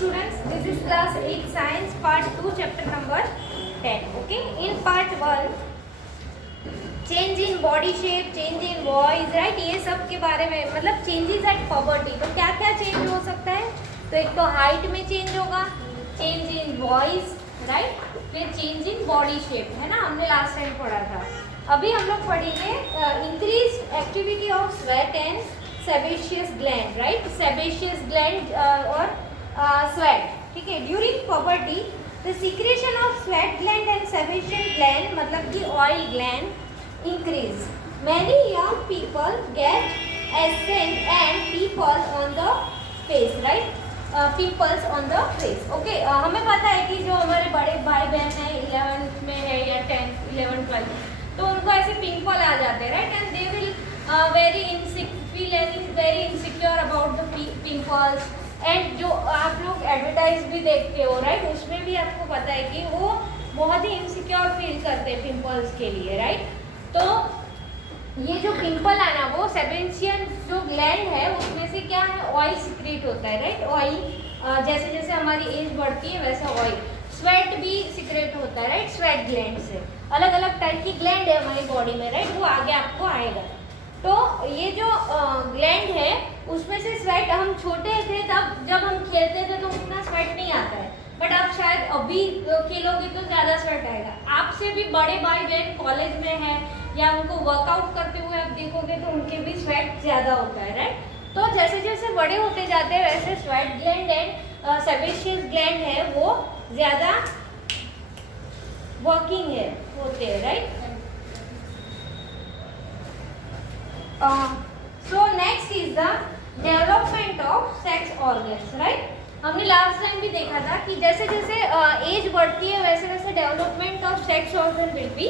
students, this is class 8 science part 2 chapter number 10. Okay, in part 1 change in body shape, change in voice, right, ये सब के बारे में, मतलब changes at puberty. तो क्या क्या change हो सकता है? तो एक तो height में change होगा, change in voice, right, फिर change in body shape, है ना, हमने last time पढ़ा था. अभी हम लोग पढ़ेंगे increased activity of sweat and sebaceous gland, right, sebaceous gland और sweat, ठीक है. During puberty the secretion of sweat gland and sebaceous gland, मतलब कि oil gland increase. Many young people get acne and pimples on the face, right, pimples on the face. Okay, हमें पता है कि जो हमारे बड़े भाई बहन हैं 11th में है या 10th 11th 12th, तो उनको ऐसे पिंपल आ जाते हैं, right, and they will very insecure about the pimples. And जो आप लोग एडवर्टाइज भी देखते हो, राइट, उसमें भी आपको पता है कि वो बहुत ही इनसिक्योर फील करते हैं पिंपल्स के लिए, राइट. तो ये जो पिंपल है ना, वो सेबेशियन जो ग्लैंड है उसमें से क्या है, ऑयल सिक्रेट होता है, राइट, ऑयल. जैसे जैसे हमारी एज बढ़ती है वैसा ऑयल. स्वेट भी सिक्रेट होता है, राइट, स्वेट ग्लैंड से. अलग अलग टाइप की ग्लैंड है हमारी बॉडी में, राइट, वो आगे आपको आएगा. तो ये जो ग्लैंड है उसमें से स्वेट, हम छोटे थे तब जब हम खेलते थे तो उतना स्वेट नहीं आता है, बट आप शायद अभी खेलोगे तो ज़्यादा स्वेट आएगा. आपसे भी बड़े भाई बहन कॉलेज में है या उनको वर्कआउट करते हुए आप देखोगे तो उनके भी स्वेट ज़्यादा होता है, राइट. तो जैसे जैसे बड़े होते जाते हैं वैसे sweat gland and sebaceous gland है वो ज़्यादा वर्किंग है होते हैं, right. So next is the development of sex organs, right. हमने लास्ट टाइम भी देखा था कि जैसे जैसे एज बढ़ती है वैसे वैसे development of sex organ will be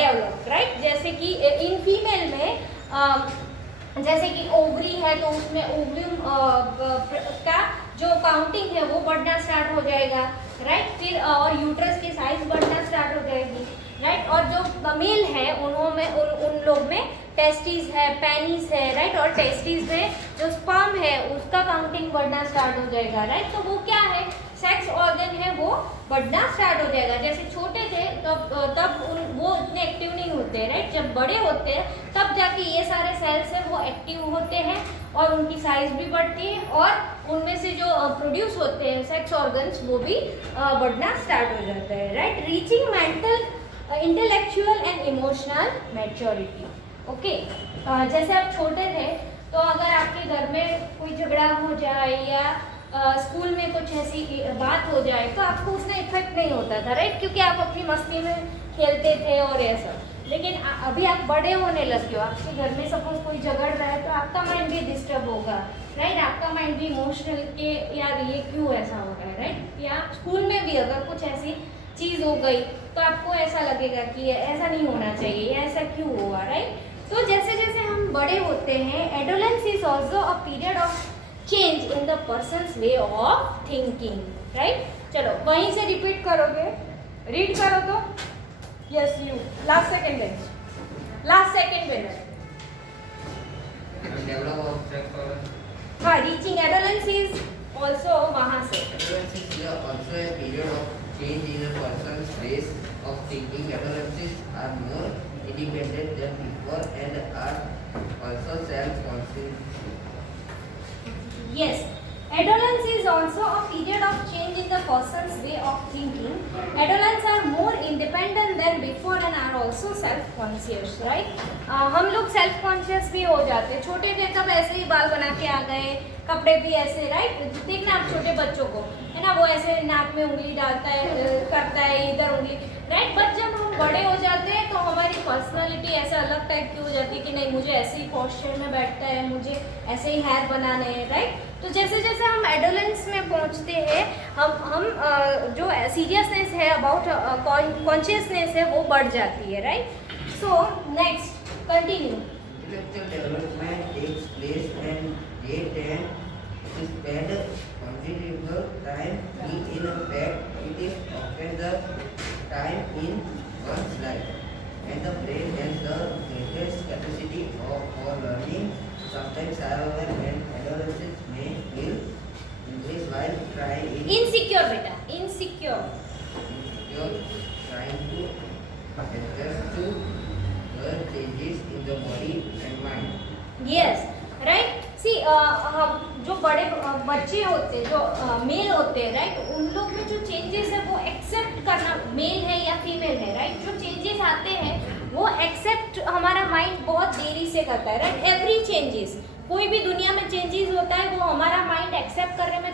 developed, right. जैसे कि इन फीमेल में जैसे कि ओवरी है तो उसमें ओव्यूम का जो काउंटिंग है वो बढ़ना स्टार्ट हो जाएगा, राइट. फिर और यूट्रस की साइज बढ़ना स्टार्ट हो जाएगी, राइट. और जो मेल है उन्होंने उन लोग में टेस्टिस है, पेनिस है, राइट, और टेस्टिस में जो स्पर्म है उसका काउंटिंग बढ़ना स्टार्ट हो जाएगा, राइट. तो वो क्या है, सेक्स ऑर्गन है वो बढ़ना स्टार्ट हो जाएगा. जैसे छोटे थे तब वो इतने एक्टिव नहीं होते, राइट. जब बड़े होते हैं तब जाके ये सारे सेल्स हैं वो एक्टिव होते हैं और उनकी साइज भी बढ़ती है और उनमें से जो प्रोड्यूस होते हैं सेक्स ऑर्गन्स वो भी बढ़ना स्टार्ट हो जाता है, right. Reaching mental intellectual and emotional maturity. Okay, जैसे आप छोटे थे तो अगर आपके घर में कोई झगड़ा हो जाए या स्कूल में कुछ ऐसी बात हो जाए तो आपको उसका इफेक्ट नहीं होता था, राइट, क्योंकि आप अपनी मस्ती में खेलते थे और ऐसा. लेकिन अभी आप बड़े होने लगे हो, आपके घर में सपोज कोई झगड़ रहा है तो आपका माइंड भी डिस्टर्ब होगा, राइट. आपका माइंड भी इमोशनल के यार ये क्यों ऐसा हो रहा है, राइट. या स्कूल में भी अगर कुछ ऐसी चीज़ हो गई तो आपको ऐसा लगेगा कि ऐसा नहीं होना चाहिए, ऐसा क्यों हुआ, राइट. तो जैसे जैसे हम बड़े होते हैं, adolescence is also a period of change in the persons way of thinking, right. चलो वहीं से रिपीट करोगे, रीड करो तो. Yes you last second bench, last second bench. हाँ, रीचिंग एडोलेंस इज ऑल्सो वहाँ से. Adolescence is also a period of change in a person's ways of thinking. Adolescents are more independent than before and are also self-conscious. Yes, adolescence is also a period of change in the person's way of thinking. Adolescents are more independent than before and are also self-conscious, right? हम लोग self-conscious भी हो जाते हैं. छोटे थे तब ऐसे ही बाल बना के आ गए, कपड़े भी ऐसे, राइट. देखना आप छोटे बच्चों को, है ना, वो ऐसे नाक में उंगली डालता है, करता है इधर उंगली, राइट. बट जब हम बड़े हो जाते हैं तो हमारी पर्सनालिटी ऐसा अलग टाइप की हो जाती है कि नहीं, मुझे ऐसे ही पोस्चर में बैठता है, मुझे ऐसे ही हेयर बनाने हैं, राइट. तो जैसे जैसे हम एडोलेंस में पहुंचते हैं हम जो सीरियसनेस है अबाउट कॉन्शियसनेस है वो बढ़ जाती है, right. So next continue. Intellectual development takes place and they tend to spend considerable time in fact it is often the time in one's life and the brain has the greatest capacity for learning. Sometimes however when adolescents may feel increased while trying insecure बेटा, insecure, you're trying to adjust to the changes in the body and mind. Yes right. See हम जो बड़े बच्चे होते हैं, जो mail होते हैं राइट, उन लोग में जो चेंजेस है वो एक्सेप्ट करना, मेल है या फीमेल है राइट, जो चेंजेस आते हैं वो एक्सेप्ट हमारा माइंड बहुत देरी से करता है राइट। एवरी चेंजेस, कोई भी दुनिया में चेंजेस होता है वो हमारा माइंड एक्सेप्ट करने में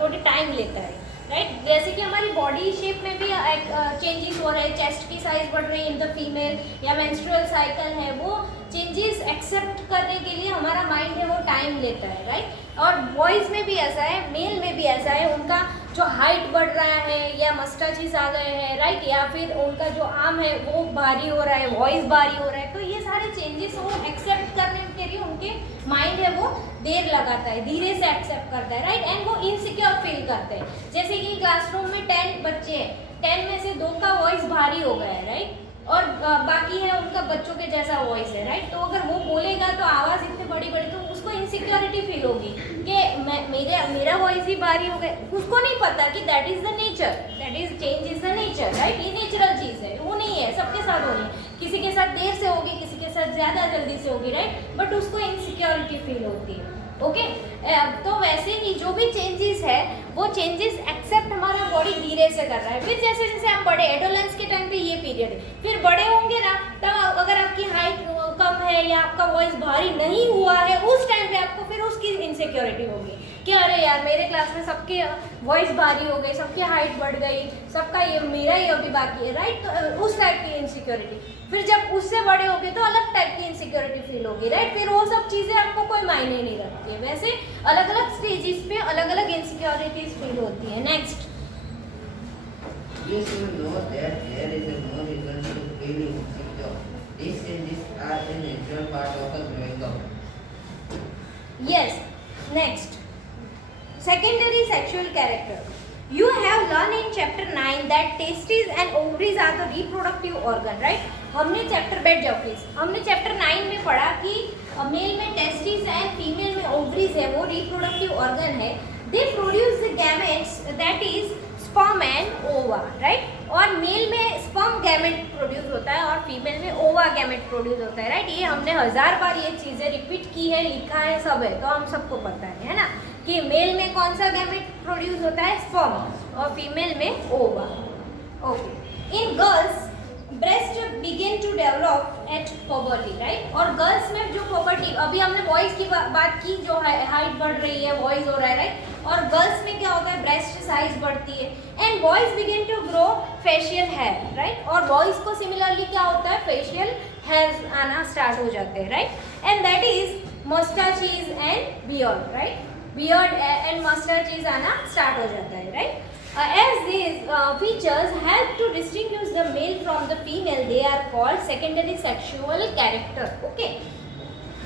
थोड़ी टाइम लेता है राइट। जैसे कि हमारी बॉडी शेप में भी चेंजेस हो रहे हैं, चेस्ट की साइज बढ़ रही है इन द फीमेल, या मेंस्ट्रुअल साइकिल है, वो चेंजेस एक्सेप्ट करने के लिए हमारा माइंड है वो टाइम लेता है राइट। और बॉयज़ में भी ऐसा है, मेल में भी ऐसा है, उनका जो हाइट बढ़ रहा है या मस्टाचेस आ गए हैं राइट, या फिर उनका जो आर्म है वो भारी हो रहा है, वॉइस भारी हो रहा है, तो ये सारे चेंजेस वो एक्सेप्ट करने के लिए उनके माइंड है वो देर लगाता है, धीरे से एक्सेप्ट करता है राइट। एंड वो इनसिक्योर फील करते हैं। जैसे कि क्लासरूम में 10 बच्चे हैं, 10 में से 2 का वॉइस भारी हो गया है राइट, और बाकी है उनका बच्चों के जैसा वॉइस है राइट। तो अगर वो बोलेगा तो आवाज़ इतनी बड़ी बड़ी, तो उसको इनसिक्योरिटी फील होगी कि मेरा वॉइस ही भारी हो गया। उसको नहीं पता कि that is the nature, that is change is the nature right. ये नेचुरल चीज़ है, वो नहीं है सबके साथ हो रही है, किसी के साथ देर से होगी, किसी के साथ ज़्यादा जल्दी से होगी राइट, बट उसको इनसिक्योरिटी फील होती है ओके। तो वैसे ही जो भी चेंजेस है वो चेंजेस एक्सेप्ट हमारा बॉडी धीरे से कर रहा है। फिर जैसे जैसे हम बड़े, एडोलेंस के टाइम पे ये पीरियड है, फिर बड़े होंगे ना, तब अगर आपकी हाइट कम है या आपका वॉइस भारी नहीं हुआ है, उस टाइम पे आपको फिर उसकी इनसिक्योरिटी होगी कि अरे यार मेरे क्लास में सबके वॉइस भारी हो गई, सबकी हाइट बढ़ गई, सबका ये, मेरा ही अभी बाकी है राइट। तो उस टाइप की इनसिक्योरिटी। फिर जब उससे बड़े हो गए तो अलग टाइप की इनसिक्योरिटी फील होगी राइट। फिर वो सब चीज़ें आपको कोई मायने नहीं रखती है। वैसे अलग अलग स्टेजेस पे अलग अलग इनसिक्योरिटीज फील होती है। Next, You should know that there is no reason to feel insecure. These changes are a natural part of the growing up. yes, next, secondary sexual character. You have learned in chapter 9 that testes and ovaries are the reproductive organ, right? हमने chapter, बैठ जाओ please, हमने chapter 9 में पढ़ा कि mail में testis and female में ovaries है, वो रिप्रोडक्टिव ऑर्गन है। They produce the gametes that is sperm and ओवा राइट। और मेल में स्पर्म गैमेट प्रोड्यूस होता है और फीमेल में ओवा गैमेट प्रोड्यूस होता है राइट। ये हमने 1000 बार ये चीज़ें रिपीट की है, लिखा है, सब है, तो हम सबको पता है ना, कि मेल में कौन सा गैमेट प्रोड्यूस होता है, स्पर्म, और फीमेल में ova okay. In girls breast begin to develop at puberty right. और गर्ल्स में जो पॉवर्टी, अभी हमने बॉयज़ की बात की, जो हाइट बढ़ रही है, वॉइस हो रहा है राइट। और गर्ल्स में क्या होता है, ब्रेस्ट साइज बढ़ती है। And boys begin to grow facial hair right. और बॉयज़ को सिमिलरली क्या होता है, फेशियल हेयर आना स्टार्ट हो जाते हैं right. And that is moustaches and beard right. Beard and moustaches आना स्टार्ट हो जाता है right. As these features help to distinguish the male from the female, they are called secondary sexual character. Okay.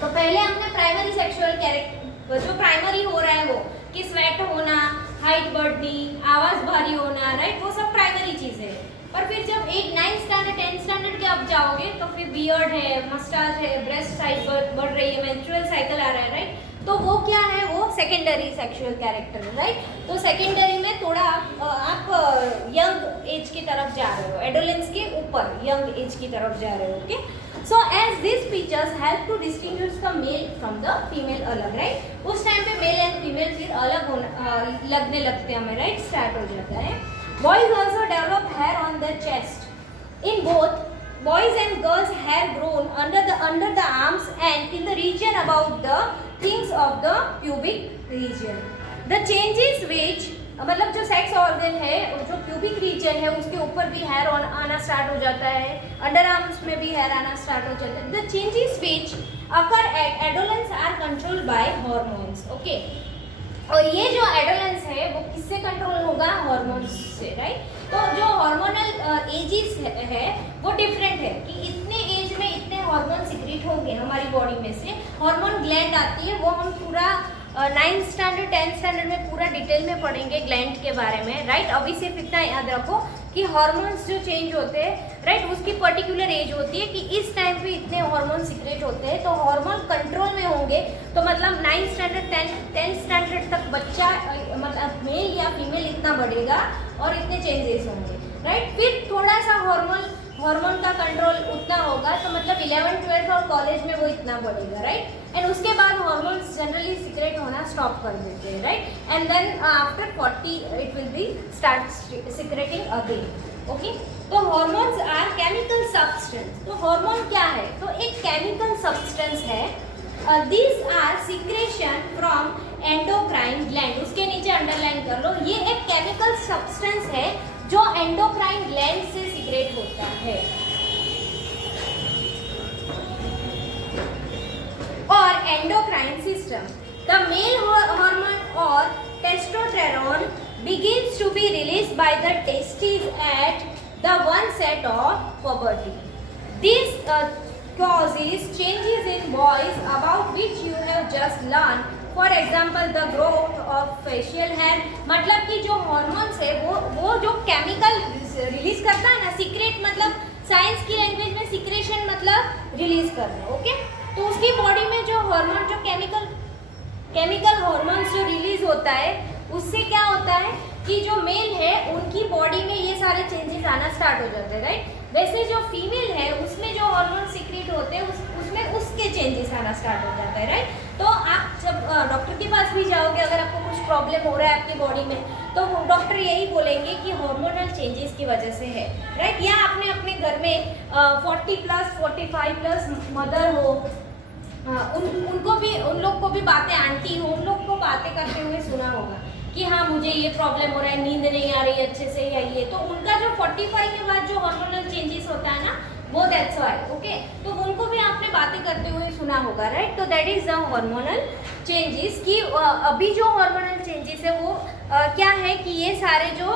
तो पहले हमने primary sexual character, जो primary हो रहा है वो कि स्वेट होना, हाइट बढ़नी, आवाज़ भारी होना राइट, वो सब प्राइमरी चीज़ है। पर फिर जब 8, 9 स्टैंडर्ड, 10 स्टैंडर्ड के अब जाओगे तो फिर बियर्ड है, मस्टाच है, ब्रेस्ट साइज बढ़ रही है, मेंस्ट्रुअल साइकिल आ रहा है राइट। तो वो क्या है, वो सेकेंडरी सेक्सुअल कैरेक्टर है राइट। तो सेकेंडरी में थोड़ा आप यंग एज की तरफ जा रहे हो, एडोलेंस के ऊपर यंग एज की तरफ जा रहे हो okay. So as this features help to distinguish the male from the female अलग राइट। उस टाइम पे मेल एंड फीमेल फिर अलग लगने लगते हैं हमें राइट, स्टार्ट हो जाता है। Boys also develop hair on the chest. In both boys and girls hair grown under the arms and in the region about the things of the pubic region. The changes which मतलब जो sex organ है, जो pubic region है, उसके ऊपर भी hair आना start हो जाता है, अंडर आर्म्स में भी हेयर आना स्टार्ट हो जाता है। The changes which occur at adolescence are controlled by hormones. Okay, और ये जो एडोलेंस है वो किससे कंट्रोल होगा, हार्मोन्स से राइट। तो जो हार्मोनल एजेस है वो डिफरेंट है कि इतने एज में इतने हार्मोन सिक्रीट होंगे हमारी बॉडी में से। हार्मोन ग्लैंड आती है, वो हम पूरा 9th स्टैंडर्ड 10th स्टैंडर्ड में पूरा डिटेल में पढ़ेंगे ग्लैंड के बारे में राइट। अभी सिर्फ इतना याद रखो कि हार्मोन्स जो चेंज होते हैं राइट, उसकी पर्टिकुलर एज होती है कि इस टाइम पे इतने हार्मोन सिक्रेट होते हैं। तो हार्मोन कंट्रोल में होंगे तो मतलब 9th स्टैंडर्ड 10th स्टैंडर्ड तक बच्चा मतलब मेल या फीमेल इतना बढ़ेगा और इतने चेंजेस होंगे, राइट। फिर थोड़ा सा हार्मोन का कंट्रोल उतना होगा, तो मतलब 11th 12th और कॉलेज में वो इतना बढ़ेगा, राइट। एंड उसके बाद हार्मोन्स जनरली सीक्रेट होना स्टॉप कर देते हैं, right. And then after 40 it will be start secreting again, okay. तो हार्मोन्स आर केमिकल सब्सटेंस। तो हार्मोन क्या है? तो एक केमिकल सब्सटेंस है। These are secretion from endocrine gland। उसके नीचे अंडरलाइन कर लो, ये एक केमिकल सब्सटेंस है जो एंडोक्राइन ग्लैंड से सीक्रेट होता है। और endocrine system, the male hormone और testosterone begins to be released by the testes at the onset of puberty. This causes changes in boys about which you have just learned. For example, the growth of facial hair। मतलब कि जो hormones है वो जो chemical release करता है ना, secret मतलब साइंस की लैंग्वेज में सीक्रेशन मतलब रिलीज करना, ओके। तो उसकी बॉडी में जो हार्मोन, जो केमिकल हार्मोन्स जो रिलीज होता है, उससे क्या होता है कि जो मेल है उनकी बॉडी में ये सारे चेंजेस आना स्टार्ट हो जाते हैं, राइट। वैसे जो फीमेल है उसमें जो हार्मोन सीक्रेट होते हैं उसमें उसके चेंजेस आना स्टार्ट हो जाता है, राइट। तो आप जब डॉक्टर के पास भी जाओगे, अगर आपको कुछ प्रॉब्लम हो रहा है आपकी बॉडी में, तो डॉक्टर यही बोलेंगे कि हार्मोनल चेंजेस की वजह से है, राइट। या आपने अपने घर में 40+ 45+ मदर हो, उनको भी, उन लोग को भी बातें, आंटी हो, उन लोग को बातें करते हुए सुना होगा कि हाँ मुझे ये प्रॉब्लम हो रहा है, नींद नहीं आ रही अच्छे से, या ये, तो उनका जो 45 के बाद जो हार्मोनल चेंजेस होता है ना, वो दैट्स व्हाई, ओके। तो उनको भी आपने बातें करते हुए सुना होगा, राइट। तो that is the hormonal changes की अभी जो हार्मोनल चेंजेस है वो क्या है कि ये सारे जो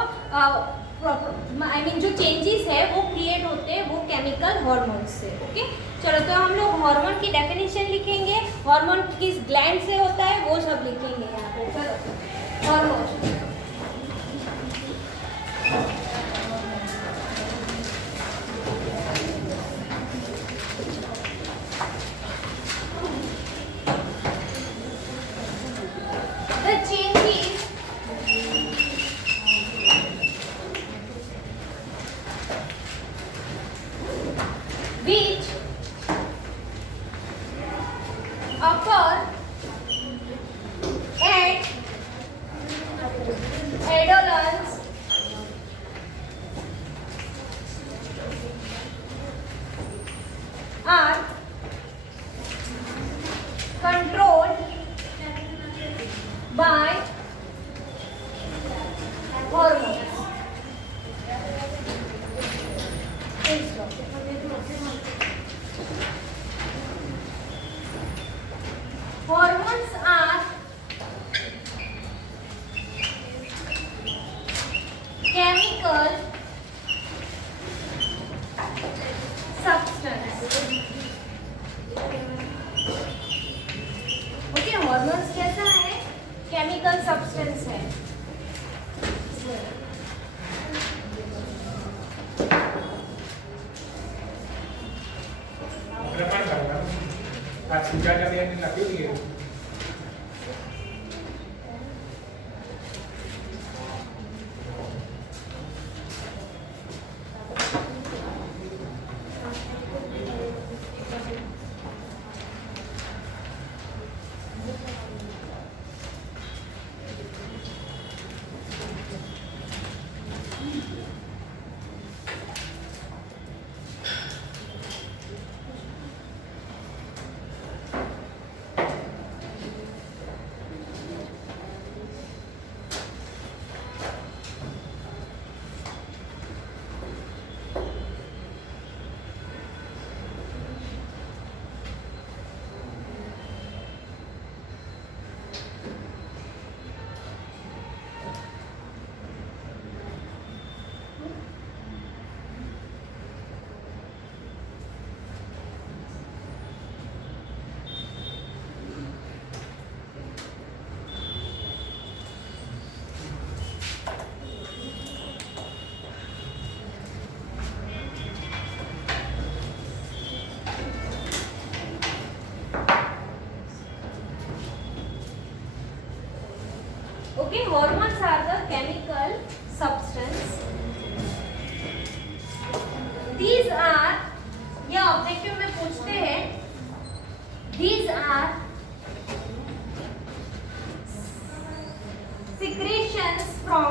जो चेंजेस है वो क्रिएट होते हैं वो केमिकल हार्मोन्स से, ओके। चलो, तो हम लोग हार्मोन की डेफिनेशन लिखेंगे, हार्मोन किस ग्लैंड से होता है वो सब लिखेंगे यहाँ पे। चलो, hormone which occur at adolescence are controlled by hormones. Hormones are chemical substance. Okay, hormones कैसा है? केमिकल सब्सटेंस है। Sudah ada yang lagi Okay, hormones are the chemical substance. These are, ये ऑब्जेक्टिव में पूछते हैं, these are secretions from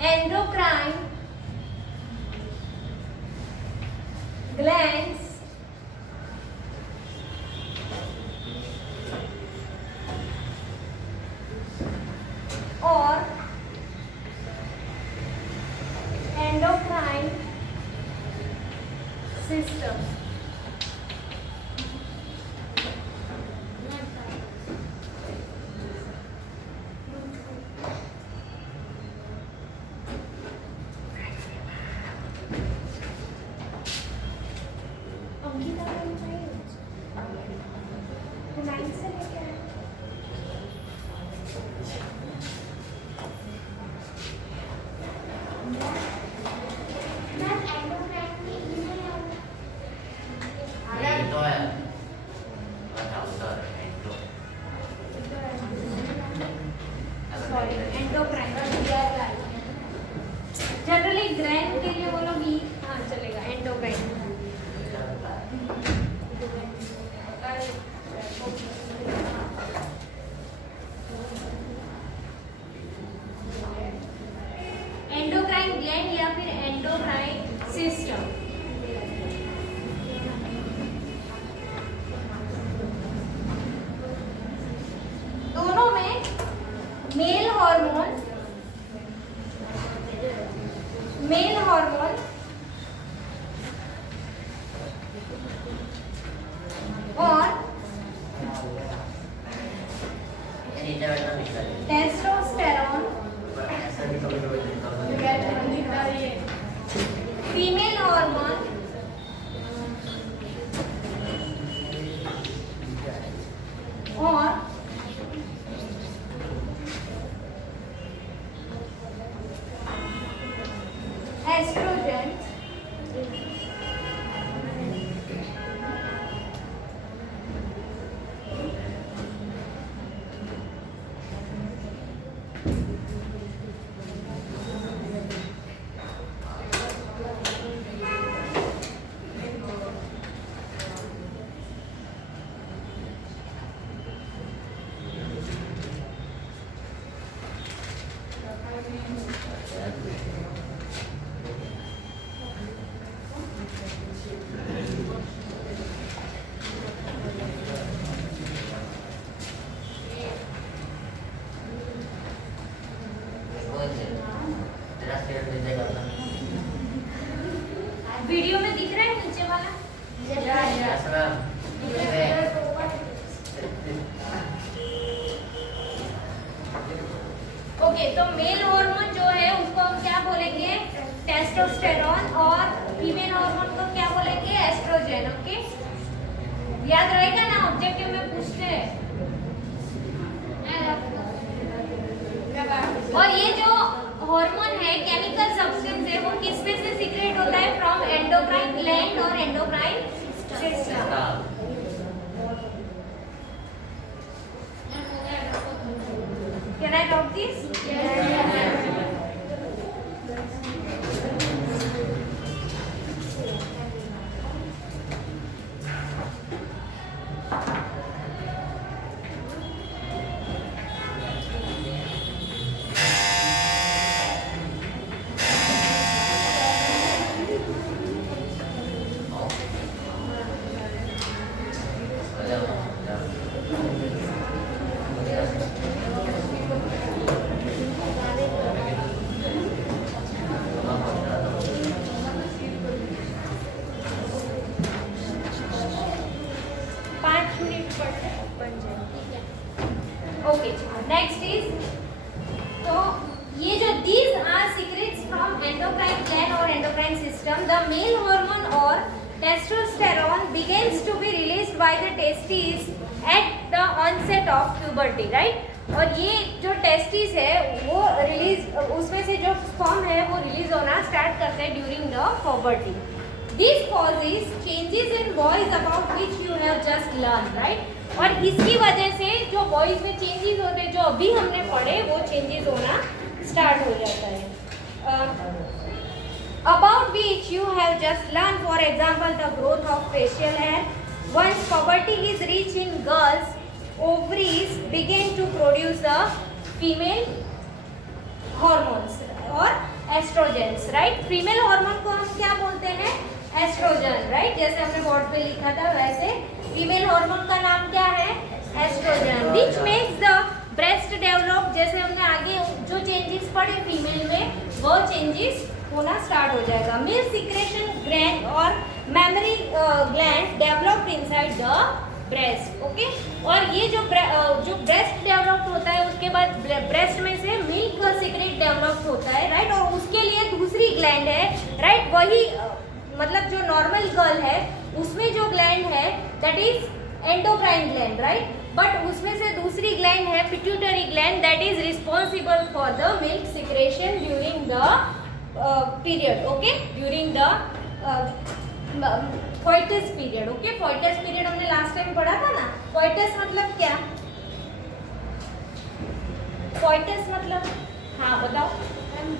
endocrine glands or endocrine systems. Generally grand के लिए बोलोगी, हाँ चलेगा, एंडोक्राइन। एंडोक्राइन ग्लैंड या फिर एंडोक्राइन सिस्टम। दोनों में मेल हार्मोन और टेस्टोस्टेरोन फीमेल हार्मोन और एस्ट्रोजन वीडियो में दिख रहा है नीचे वाला? ओके, तो मेल हार्मोन जो है उसको हम क्या बोलेंगे? टेस्टोस्टेरोन, और फीमेल हार्मोन को क्या बोलेंगे? एस्ट्रोजन। ओके, याद रहेगा ना, ऑब्जेक्टिव में पूछते हैं। और ये जो हार्मोन है, केमिकल सब्सटेंस है, वो किसमें से सीक्रेट होता है? फ्रॉम एंडोक्राइन ग्लैंड और endocrine system. Can I talk this? Okay, next is, तो ये जो these are secretes from endocrine gland or endocrine system, the male hormone or testosterone begins to be released by the testes at the onset of puberty, right? और ये जो testis है वो release, उसमें से जो स्पर्म है वो रिलीज होना स्टार्ट करते हैं during the puberty। This causes changes in boys about which you have just learned, right? और इसकी वजह से जो बॉयज में चेंजेस होते हैं जो अभी हमने पढ़े वो चेंजेस होना स्टार्ट हो जाता है. About which you have just learned, for example, the growth of facial hair. Once puberty is reached in girls, ovaries begin to produce the female hormones or estrogens, right. Female hormone को हम क्या बोलते हैं? Estrogen, right. जैसे हमने board पे लिखा था वैसे फीमेल हार्मोन का नाम क्या है? Estrogen. Which makes the breast develop. जैसे हमने आगे जो चेंजेस पढ़े फीमेल में वो चेंजेस होना स्टार्ट हो जाएगा. मेल सिक्रेशन ग्लैंड और memory gland developed inside the breast. Okay. और ये जो ब्रेस्ट डेवलप होता है उसके बाद ब्रेस्ट में से मिल्क सीक्रेट डेवलप होता है, राइट. और उसके लिए दूसरी ग्लैंड है, राइट. वही मतलब जो नॉर्मल गर्ल है उसमें जो ग्लैंड है that is endocrine gland, right. But उसमें से दूसरी ग्लैंड है pituitary gland that is responsible for the milk secretion during the period. Okay. During the coitus period. Okay. Coitus period हमने लास्ट टाइम पढ़ा था ना. कोइटस मतलब क्या? कोइटस मतलब हाँ बताओ.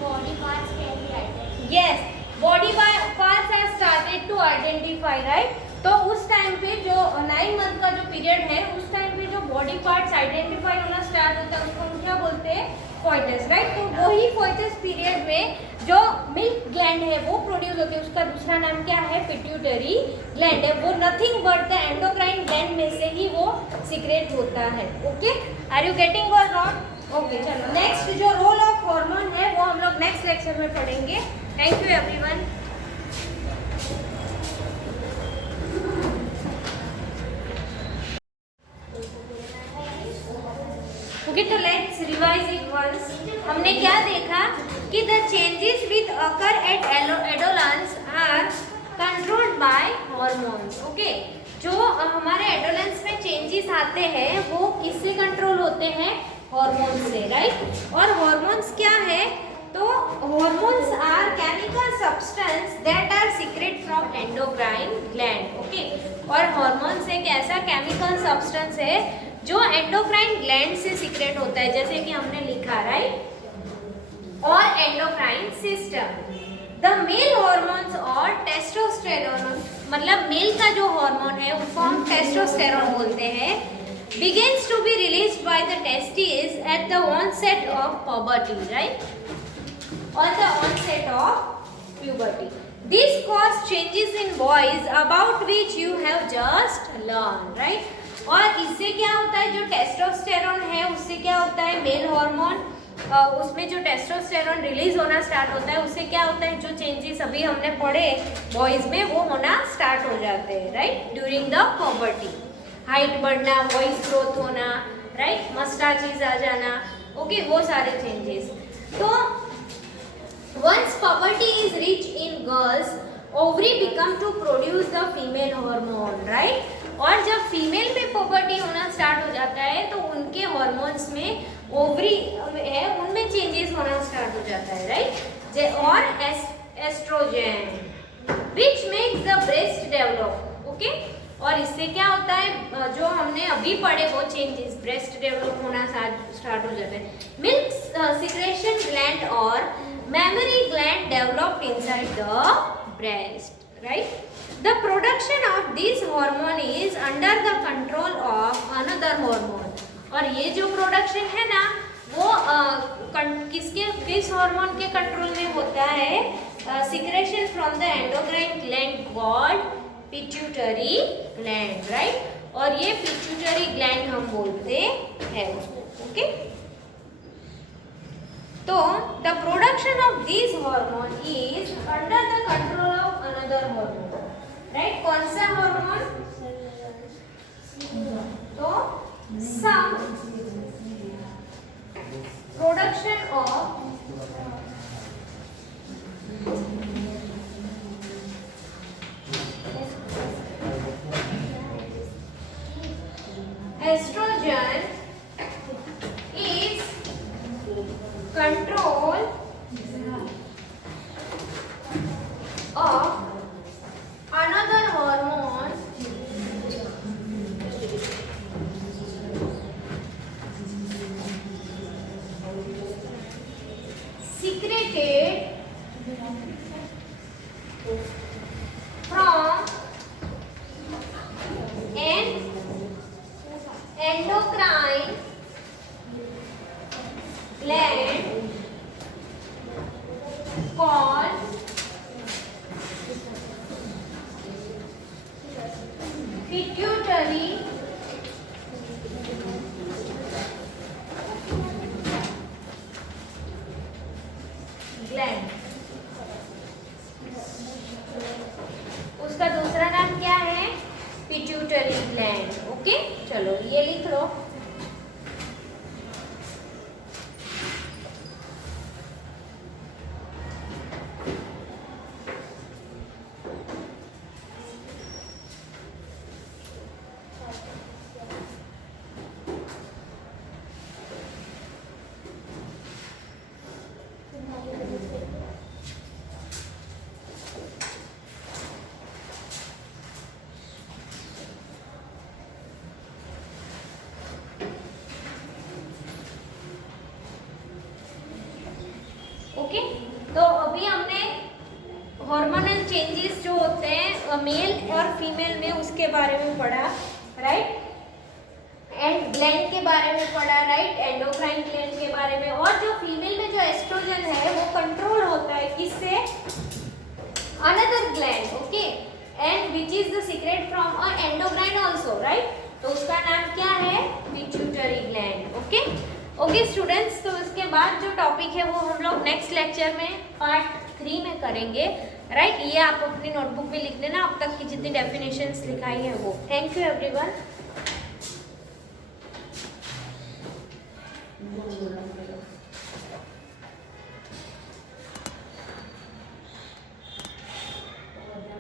Body parts can be identified. Yes, body parts are started to identify, right. तो उस टाइम पे जो 9 मंथ का जो पीरियड है उस टाइम पे जो बॉडी पार्ट्स आइडेंटिफाई होना स्टार्ट होता है उसको हम क्या बोलते हैं? Coitus, right. तो वही कोइटस पीरियड में जो मिल्क ग्लैंड है वो प्रोड्यूस होती है. उसका दूसरा नाम क्या है? पिट्यूटरी ग्लैंड है. वो nothing but the endocrine gland में से ही वो सीक्रेट होता है. Okay. Are you getting or not? Okay. चलो नेक्स्ट जो रोल ऑफ हार्मोन है वो हम लोग नेक्स्ट लेक्चर में पढ़ेंगे. Thank you everyone. ओके. तो लेट्स रिवाइज इट वंस. हमने क्या देखा कि the changes which occur at adolescence are controlled by hormones. Okay. जो हमारे एडोलेंस में चेंजेस आते हैं वो किससे कंट्रोल होते हैं? हार्मोन्स से, राइट. और हार्मोन्स क्या है? तो hormones are chemical substance that are secrete from endocrine gland. Okay. और हार्मोन्स एक ऐसा केमिकल सब्सटेंस है जो एंडोक्राइन ग्लैंड से सीक्रेट होता है, जैसे कि हमने लिखा, राइट. और endocrine system. The male hormones और टेस्टोस्टेरोन, मतलब मेल का जो हार्मोन है उसको हम टेस्टोस्टेरोन बोलते हैं, begins to be released by the testes at the onset of puberty, right? Or the onset of puberty. This cause changes in boys about which you have just learned, right? और इससे क्या होता है? जो testosterone है उससे क्या होता है? मेल हार्मोन उसमें जो टेस्टोस्टेरोन रिलीज होना स्टार्ट होता है उससे क्या होता है? जो चेंजेस अभी हमने पढ़े बॉयज में वो होना स्टार्ट हो जाते हैं, right. During the puberty. Height बढ़ना, वॉइस ग्रोथ होना, राइट. मस्टाचेस आ जाना. ओके. वो सारे चेंजेस. तो once puberty is reached in girls, ovary become to produce the female hormone, right? और जब फीमेल में puberty होना स्टार्ट हो जाता है तो उनके हॉर्मोन्स में ओवरी है उनमें चेंजेस होना स्टार्ट हो जाता है, राइट. और estrogen which makes the breast develop. Okay. और इससे क्या होता है? जो हमने अभी पढ़े वो चेंजेस ब्रेस्ट डेवलप होना स्टार्ट हो जाते हैं. मिल्क सिक्रेशन ग्लैंड और memory gland developed inside the breast, right. The production of this hormone is under the control of another hormone. और ये जो प्रोडक्शन है ना वो किस हार्मोन के कंट्रोल में होता है? Secretion from the endocrine gland called pituitary gland, right. और ये पिट्यूटरी ग्लैंड हम बोलते हैं उसको. ओके. तो the production of this hormone is under the control of another hormone, right. कौन सा हार्मोन? तो some production of estrogen is control of pituitary gland. उसका दूसरा नाम क्या है? Pituitary gland. ओके, चलो ये लिख लो। ओके, तो अभी हमने हार्मोनल चेंजेस जो होते हैं मेल और फीमेल में उसके बारे में पढ़ा, राइट। एंड ग्लैंड के बारे में पढ़ा, राइट, एंडोक्राइन ग्लैंड के बारे में। और जो फीमेल में जो एस्ट्रोजन है वो कंट्रोल होता है किससे? Another gland, okay, and which is the secret from a endocrine also, right. तो उसका नाम क्या है? Pituitary gland. Okay okay students, तो इसके बाद जो टॉपिक है वो हम लोग नेक्स्ट लेक्चर में पार्ट 3 में करेंगे, राइट। ये आप अपनी नोटबुक में लिख लेना, अब तक की जितनी डेफिनेशंस लिखाई है वो। Thank you everyone.